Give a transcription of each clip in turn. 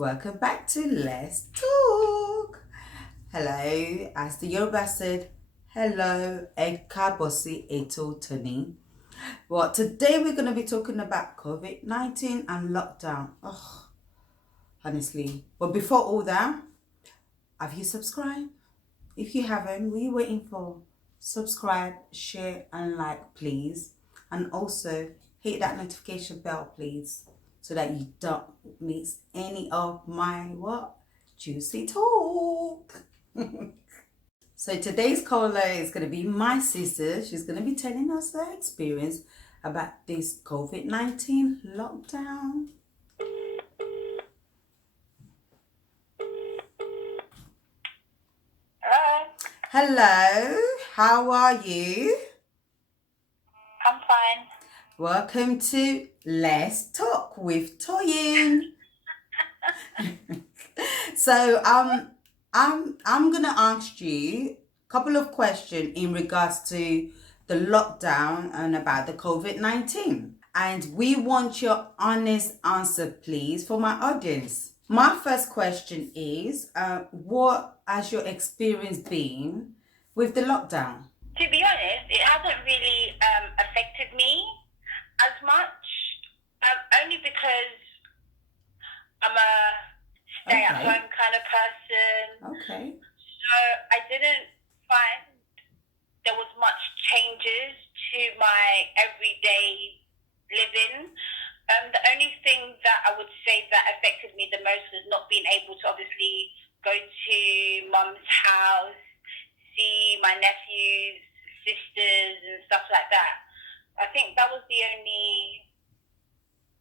Welcome back to Let's Talk. Hello, as the Yoruba said, hello, Ekabosi Eto Tony. Well, today we're going to be talking about COVID-19 and lockdown. Oh, honestly. But before all that, have you subscribed? If you haven't, what are you waiting for? Subscribe, share, and like, please. And also, hit that notification bell, please, so that you don't miss any of my juicy talk. So today's caller is going to be my sister. She's going to be telling us her experience about this COVID-19 lockdown. Hello, how are you? I'm fine. Welcome to Let's Talk with Toyin. So I'm gonna ask you a couple of questions in regards to the lockdown and about the COVID-19. And we want your honest answer, please, for my audience. My first question is, what has your experience been with the lockdown? To be honest, it hasn't really affected me as much, only because I'm a stay-at-home kind of person. Okay. So I didn't find there was much changes to my everyday living. The only thing that I would say that affected me the most was not being able to obviously go to mum's house, see my nephews, sisters, and stuff like that. I think that was the only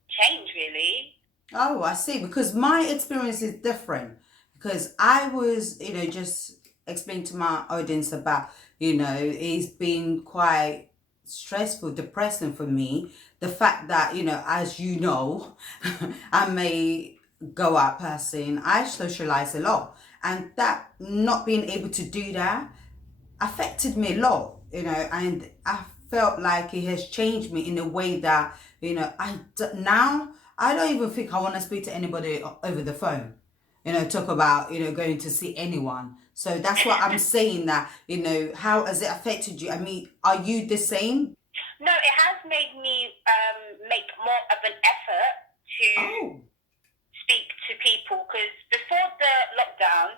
change, really. Oh, I see. Because my experience is different. Because I was, just explaining to my audience about, it's been quite stressful, depressing for me. The fact that, as you know, I'm a go out person. I socialize a lot. And that not being able to do that affected me a lot, and I felt like it has changed me in a way that, now I don't even think I want to speak to anybody over the phone, talk about, going to see anyone. So that's what I'm saying, that, how has it affected you? I mean, are you the same? No, it has made me make more of an effort to speak to people, because before the lockdown,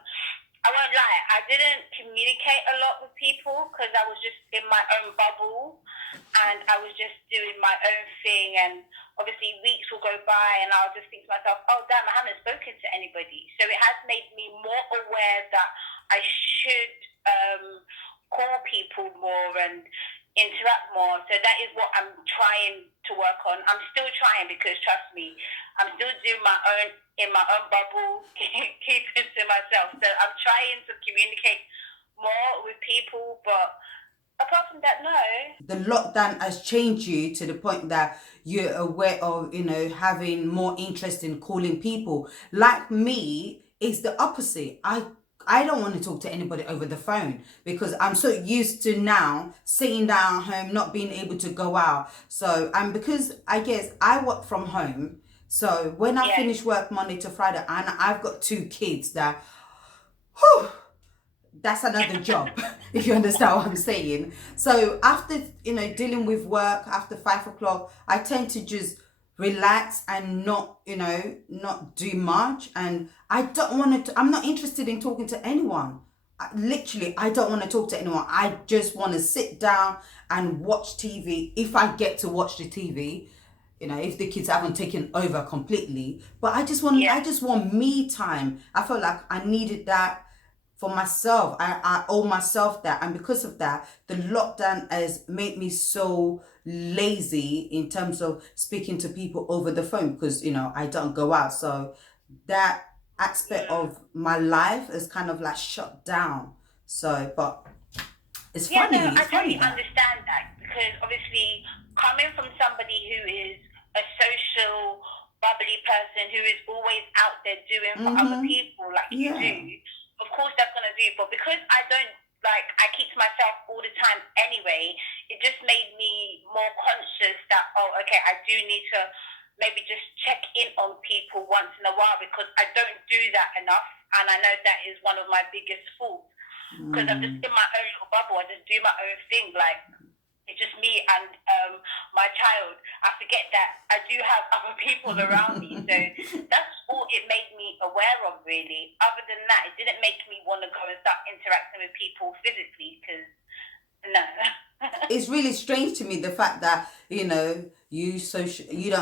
I won't lie, I didn't communicate a lot with people because I was just in my own bubble and I was just doing my own thing, and obviously weeks will go by and I'll just think to myself, oh damn, I haven't spoken to anybody. So it has made me more aware that I should call people more and interact more. So that is what I'm trying to work on. I'm still trying, because trust me, I'm still doing my own in my own bubble, keeping to myself. So I'm trying to communicate more with people, but apart from that, no. The lockdown has changed you to the point that you're aware of, having more interest in calling people. Like me, it's the opposite. I don't want to talk to anybody over the phone because I'm so used to now sitting down home, not being able to go out. So, and because I guess I work from home, so when I finish work Monday to Friday, and I've got 2 kids that, that's another job, if you understand what I'm saying. So after, dealing with work after 5 o'clock, I tend to just relax and not, not do much. And I don't want to, I'm not interested in talking to anyone. I don't want to talk to anyone. I just want to sit down and watch TV, if I get to watch the TV, if the kids haven't taken over completely. But I just want me time. I felt like I needed that for myself. I owe myself that. And because of that, the lockdown has made me so lazy in terms of speaking to people over the phone, because, I don't go out. So that aspect of my life is kind of like shut down. So, but it's funny. No, I totally understand that, because obviously coming from somebody who is a social, bubbly person who is always out there doing for other people like you do, of course that's going to do. But because I don't, I keep to myself all the time anyway, it just made me more conscious that, oh, okay, I do need to maybe just check in on people once in a while, because I don't do that enough, and I know that is one of my biggest faults, because I'm just in my own little bubble. I just do my own thing, like it's just me and my child. I forget that I do have other people around me, so that's all it made me aware of, really. Other than that, it didn't make me want to go and start interacting with people physically, because no. It's really strange to me, the fact that you don't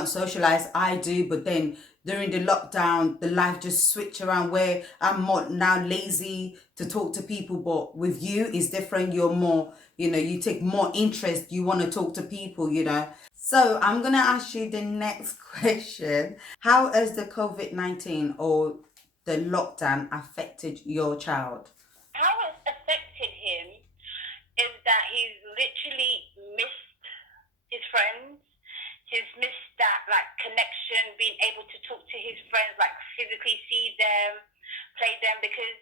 socialize. I do, but then during the lockdown the life just switched around where I'm more now lazy to talk to people, but with you it's different. You're more, you take more interest, you want to talk to people. So I'm gonna ask you the next question. How has the COVID-19 or the lockdown affected your child? How it's affected him is that he's literally missed his friends. He's missed that connection, being able to talk to his friends, physically see them, play them, because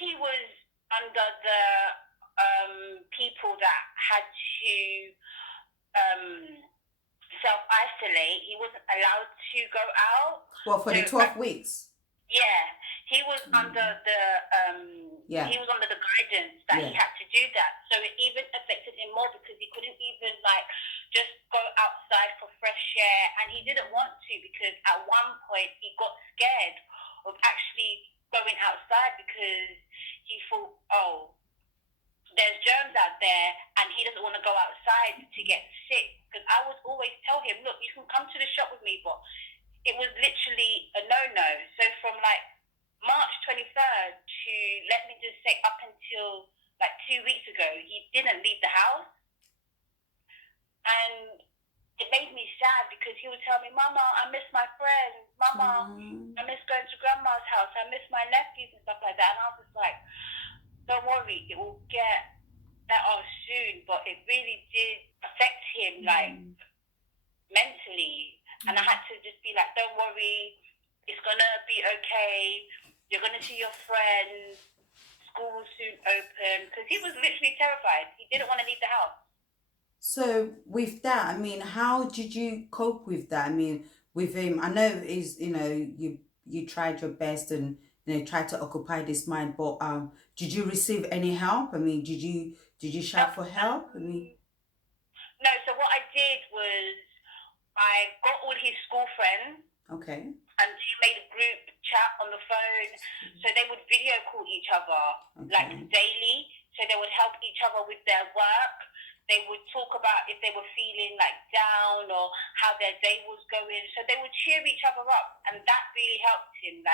he was under the people that had to self-isolate. He wasn't allowed to go out. Well, for the 12 weeks. Yeah, he was under the he was under the guidance that he had to do that. So it even affected him more, because he couldn't even just go outside for fresh air, and he didn't want to, because at one point he got scared of actually going outside, because he thought, oh, there's germs out there, and he doesn't want to go outside to get sick. Because I would always tell him, look, you can come to the shop with me, but it was literally a no-no. So from March 23rd to, let me just say, up until 2 weeks ago, he didn't leave the house. And it made me sad, because he would tell me, Mama, I miss my friends. Mama, I miss going to Grandma's house. I miss my nephews and stuff like that. And I was just like, don't worry, it will get better soon. But it really did affect him, mentally. And I had to just be like, don't worry, it's going to be okay. You're going to see your friends. School will soon open. Because he was literally terrified. He didn't want to leave the house. So with that, how did you cope with that? With him, I know you tried your best and tried to occupy this mind, but did you receive any help? Did you shout for help? No, so what I did was I got all his school friends. Okay. And they made a group chat on the phone. So they would video call each other, daily. So they would help each other with their work. They would talk about if they were feeling down, or how their day was going. So they would cheer each other up. And that really helped him.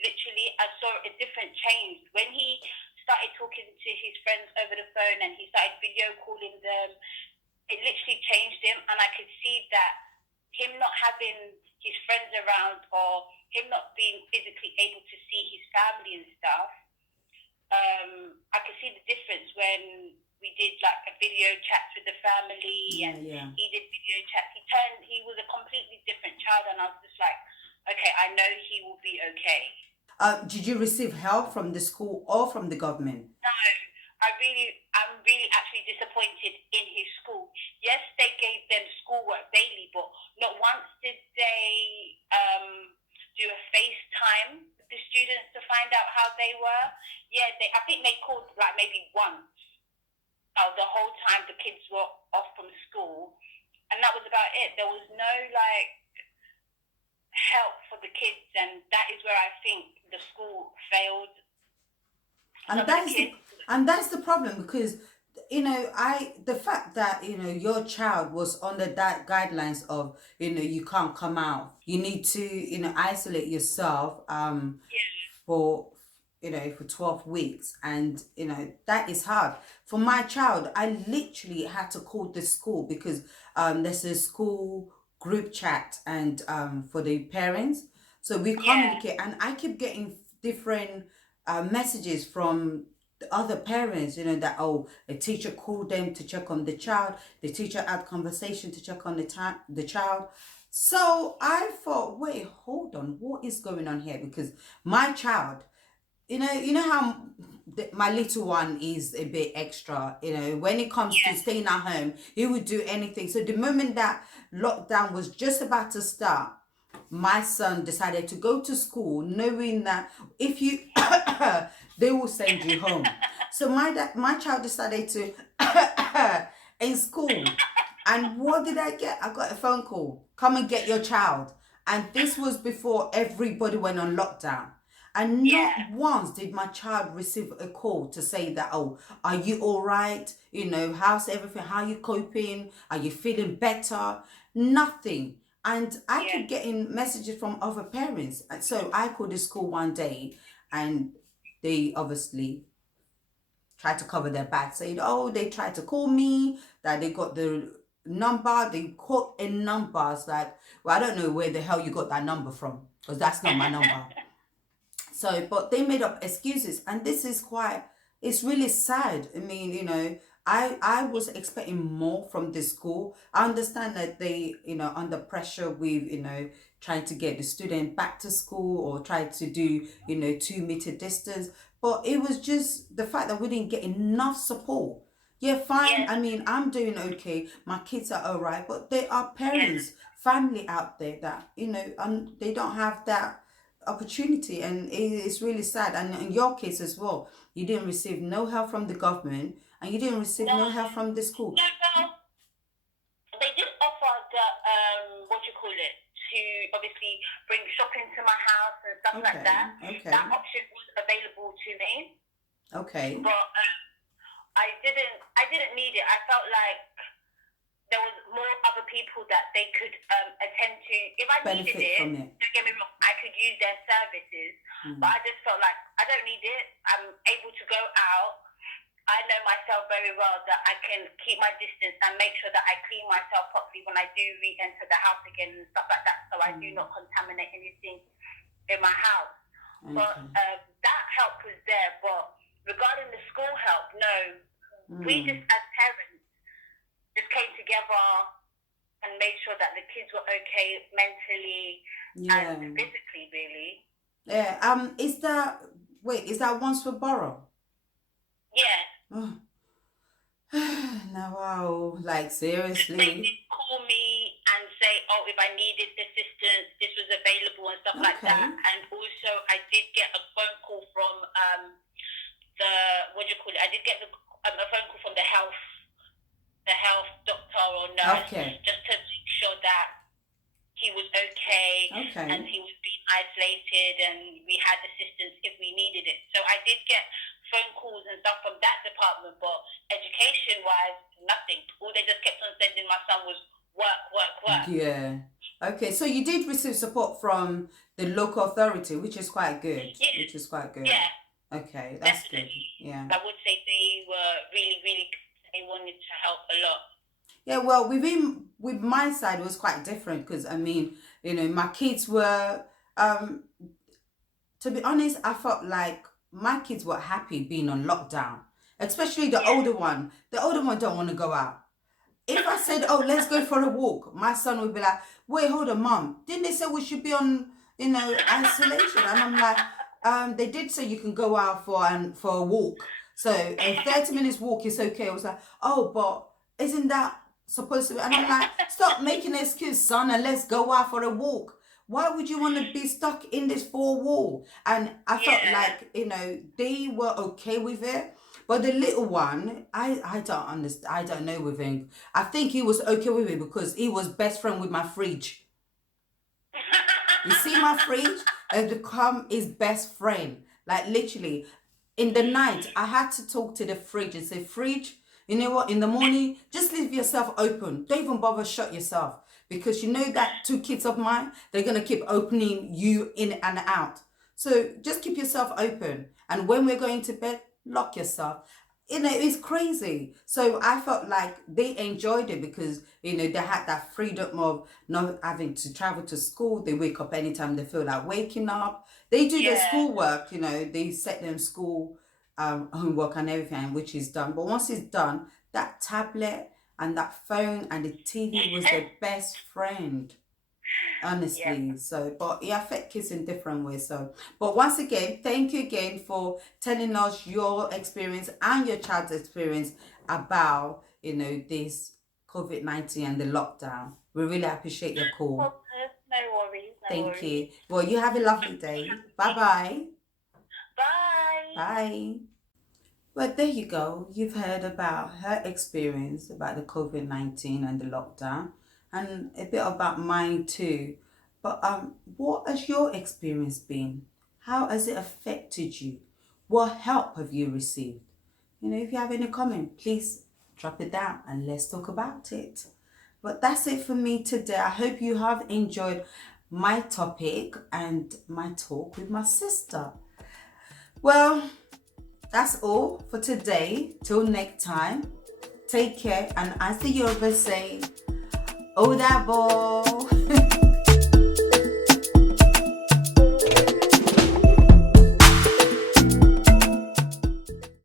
Literally, I saw a different change. When he started talking to his friends over the phone, and he started video calling them, it literally changed him. And I could see that him not having his friends around, or him not being physically able to see his family and stuff, I could see the difference when we did a video chat with the family, and he did video chats. He was a completely different child, and I was just like, okay, I know he will be okay. Did you receive help from the school or from the government? No, I'm really actually disappointed in his school. Yes, they gave them schoolwork daily, but not once did they do a FaceTime with the students to find out how they were. Yeah, I think they called maybe once. The whole time the kids were off from school, and that was about it. There was no help for the kids, and that is where I think the school failed. And that's the problem, because the fact that your child was under that guidelines of you can't come out, you need to isolate yourself for 12 weeks, and that is hard for my child. I literally had to call the school, because there's a school group chat, and for the parents, so we communicate, and I keep getting different messages from the other parents, that a teacher called them to check on the child, the teacher had conversation to check on the child. So I thought, wait, hold on, what is going on here? Because my child, you know how my little one is a bit extra. When it comes to Yeah. staying at home, he would do anything. So the moment that lockdown was just about to start, my son decided to go to school, knowing that if you, they will send you home. So my child decided to in school, and what did I get? I got a phone call. Come and get your child. And this was before everybody went on lockdown. And Yeah. not once did my child receive a call to say that, oh, are you all right? How's everything? How are you coping? Are you feeling better? Nothing. And I Yeah. kept getting messages from other parents. And so I called the school one day, and they obviously tried to cover their back, saying, oh, they tried to call me, that they got the number. They called a number. I was like, well, I don't know where the hell you got that number from, because that's not my number. So, but they made up excuses, and this is it's really sad. I mean, I was expecting more from this school. I understand that they, under pressure with, trying to get the student back to school, or try to do, 2 meter distance. But it was just the fact that we didn't get enough support. Yeah, fine. Yeah. I mean, I'm doing okay. My kids are all right, but there are Yeah. parents, family out there that, they don't have that opportunity, and it's really sad. And in your case as well, you didn't receive no help from the government, and you didn't receive No. no help from the school. No. Well, they did offer the what do you call it, to obviously bring shopping to my house and stuff like that. Okay. That option was available to me, Okay. but I didn't need it. I felt like there was more other people that they could attend to. If I needed Benefit it, from it. don't get me wrong, I could use their services. But I just felt like I don't need it. I'm able to go out. I know myself very well that I can keep my distance and make sure that I clean myself properly when I do re-enter the house again and stuff like that, so I do not contaminate anything in my house. But that help was there. But regarding the school help, no. We just, as parents, just came together and made sure that the kids were okay mentally and physically, really. Yeah. Is that once for borough? Yeah. Oh. No, wow, like seriously. They did call me and say, oh, if I needed assistance, this was available and stuff like that. And also, I did get a phone call from what do you call it? I did get a phone call from the health doctor or nurse, just to make sure that he was okay, and he was being isolated, and we had assistance if we needed it. So I did get phone calls and stuff from that department, but education-wise, nothing. All they just kept on sending my son was work. Yeah. Okay, so you did receive support from the local authority, which is quite good. Yeah. Which is quite good. Yeah. Okay, that's definitely good. Yeah. I would say they were really, really, they wanted to help a lot. Yeah, well, with my side, it was quite different, because I mean, my kids were, to be honest, I felt like my kids were happy being on lockdown, especially the older one. The older one don't want to go out. If I said, oh, let's go for a walk, my son would be like, wait, hold on, mom, didn't they say we should be on, isolation? And I'm like, they did say you can go out for a walk. So a 30 minutes walk is okay. I was like, oh, but isn't that supposed to be? And I'm like, stop making an excuse, son, and let's go out for a walk. Why would you want to be stuck in this four wall? And I felt like, they were okay with it. But the little one, I don't understand. I don't know with him. I think he was okay with it because he was best friend with my fridge. You see my fridge? Has become his best friend. Like literally, in the night, I had to talk to the fridge and say, fridge, you know what? In the morning, just leave yourself open. Don't even bother shut yourself. Because you know that 2 kids of mine, they're going to keep opening you in and out. So just keep yourself open. And when we're going to bed, lock yourself. It's crazy. So I felt like they enjoyed it because, they had that freedom of not having to travel to school. They wake up anytime they feel like waking up. They do their schoolwork, they set them school homework and everything, which is done. But once it's done, that tablet and that phone and the TV was their best friend. Honestly, so but it affects kids in different ways. So, but once again, thank you again for telling us your experience and your child's experience about this COVID-19 and the lockdown. We really appreciate your call. No worries, no Thank you. worries. Well, you have a lovely day. Bye-bye. Bye. Bye. Well, there you go. You've heard about her experience about the COVID-19 and the lockdown, and a bit about mine too. But what has your experience been? How has it affected you? What help have you received? If you have any comment, please drop it down and let's talk about it. But that's it for me today. I hope you have enjoyed my topic and my talk with my sister. Well, that's all for today. Till next time, take care. And as the Yoruba say, Odabo.